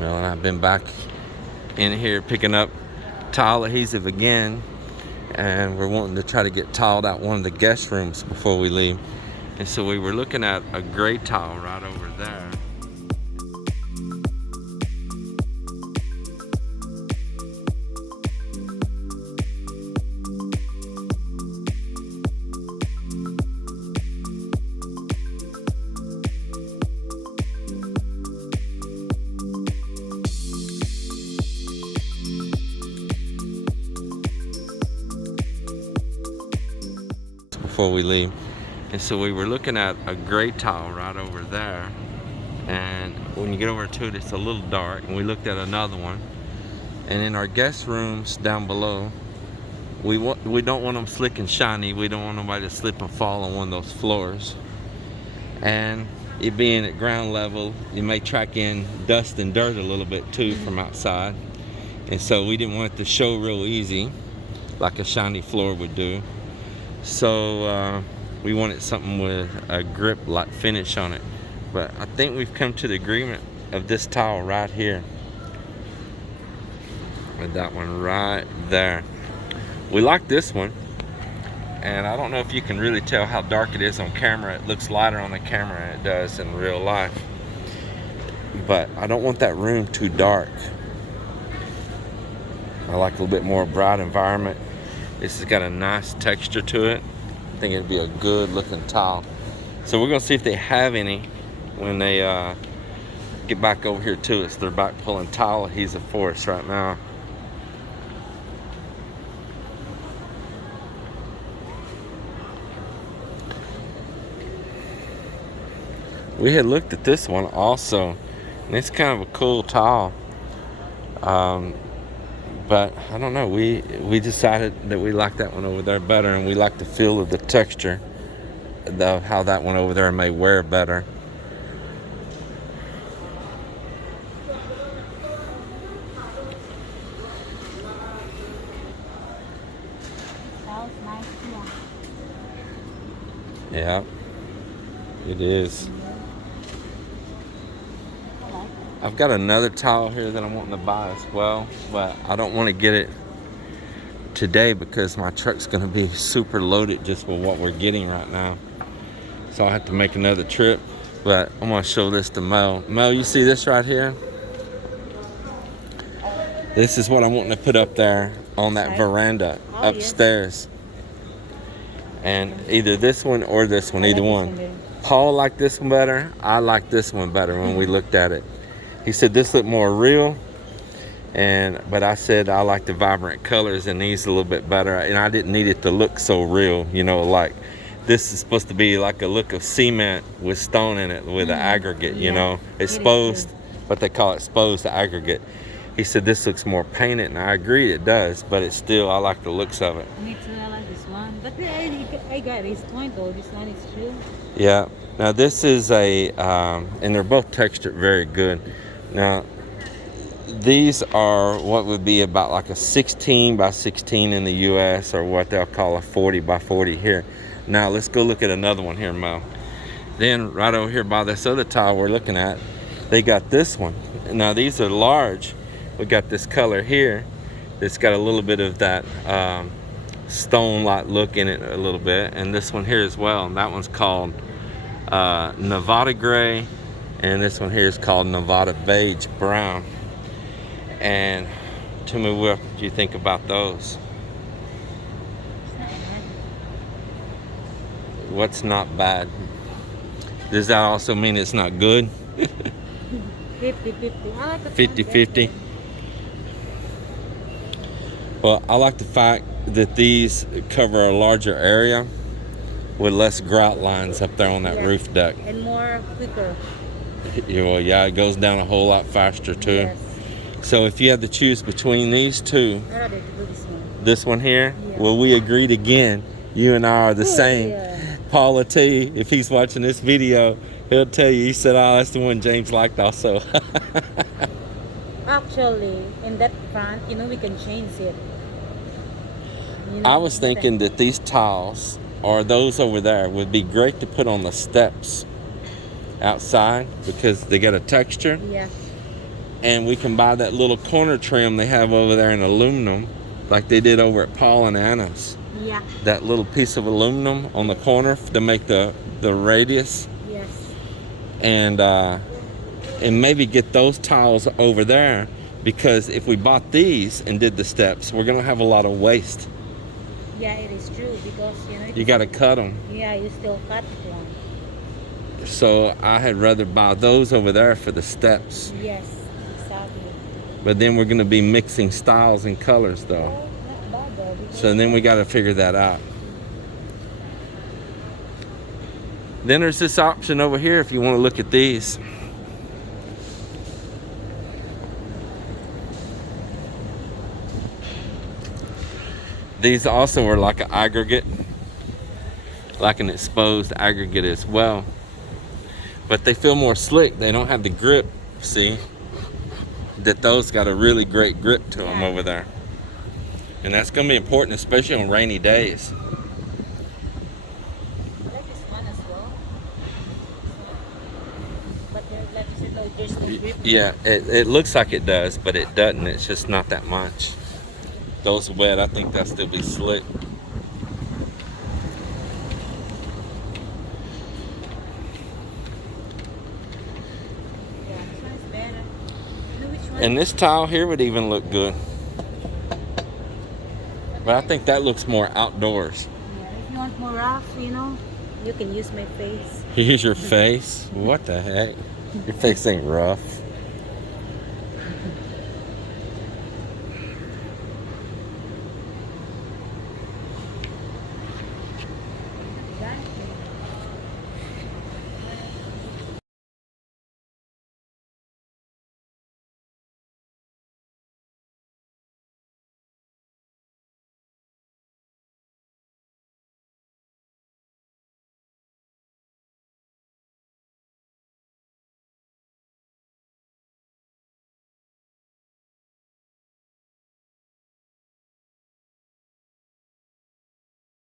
Mel and I've been back in here picking up tile adhesive again, and we're wanting to try to get tiled out one of the guest rooms before we leave. And so we were looking at a gray tile right over there. Before we leave. And so we were looking at a gray tile right over there, and when you get over to it, it's a little dark. And we looked at another one, and in our guest rooms down below, we don't want them slick and shiny. We don't want nobody to slip and fall on one of those floors, and it being at ground level, you may track in dust and dirt a little bit too from outside. And so we didn't want it to show real easy like a shiny floor would do. So we wanted something with a grip like finish on it. But I think we've come to the agreement of this tile right here, with that one right there. We like this one, and I don't know if you can really tell how dark it is on camera. It looks lighter on the camera than it does in real life, but I don't want that room too dark. I like a little bit more bright environment. This has got a nice texture to it. I think it'd be a good looking tile. So we're gonna see if they have any when they get back over here to us. They're back pulling tile adhesive for us right now. We had looked at this one also, and it's kind of a cool tile. But I don't know, we decided that we like that one over there better, and we like the feel of the texture of how that one over there may wear better. Sounds nice, yeah. Yeah, it is. I've got another tile here that I'm wanting to buy as well, but I don't want to get it today because my truck's going to be super loaded just with what we're getting right now. So I have to make another trip, but I'm going to show this to Mel. Mel, you see this right here? This is what I'm wanting to put up there on that veranda upstairs. And either this one or this one, either one. Paul liked this one better. I like this one better when we looked at it. He said this looked more real, but I said I like the vibrant colors in these a little bit better, and I didn't need it to look so real, you know, like this is supposed to be like a look of cement with stone in it with an aggregate, you know, exposed, what they call exposed aggregate. He said this looks more painted, and I agree it does, but it's still, I like the looks of it. Me too, I like this one, but I got this point though. This one is true. Yeah, now this is and they're both textured very good. Now, these are what would be about like a 16 by 16 in the US, or what they'll call a 40 by 40 here. Now, let's go look at another one here, Mo. Then, right over here by this other tile we're looking at, they got this one. Now, these are large. We got this color here that's got a little bit of that stone-like look in it a little bit. And this one here as well. And that one's called Nevada Gray. And this one here is called Nevada Beige Brown. And tell me what do you think about those? What's not bad? Does that also mean it's not good? 50-50. I like the 50-50. Well, I like the fact that these cover a larger area with less grout lines up there on that roof deck. And more quicker. Well, yeah, it goes down a whole lot faster too. Yes. So if you had to choose between these two, I rather do this one. this one here, Yeah. well, we agreed again. You and I are the same. Yeah. Paul will tell you, if he's watching this video, he'll tell you, he said, oh, that's the one James liked also. Actually, in that front, you know, we can change it. You know, I was thinking that these tiles, or those over there, would be great to put on the steps outside because they got a texture. Yeah. And we can buy that little corner trim they have over there in aluminum, like they did over at Paul and Anna's. Yeah. That little piece of aluminum on the corner to make the radius. Yes. And maybe get those tiles over there, because if we bought these and did the steps, we're gonna have a lot of waste. Yeah, it is true, because You gotta cut them. Yeah, you still cut one. So I had rather buy those over there for the steps. Yes, exactly. But then we're gonna be mixing styles and colors though. Oh, not bad though. So then we gotta figure that out. Then there's this option over here if you want to look at these. These also are like an aggregate, like an exposed aggregate as well. But they feel more slick. They don't have the grip, see? That those got a really great grip to them over there. And that's gonna be important, especially on rainy days. Yeah, it looks like it does, but it doesn't. It's just not that much. Those wet, I think they'll still be slick. And this tile here would even look good. But I think that looks more outdoors. Yeah, if you want more rough, you can use my face. Here's your face? What the heck? Your face ain't rough.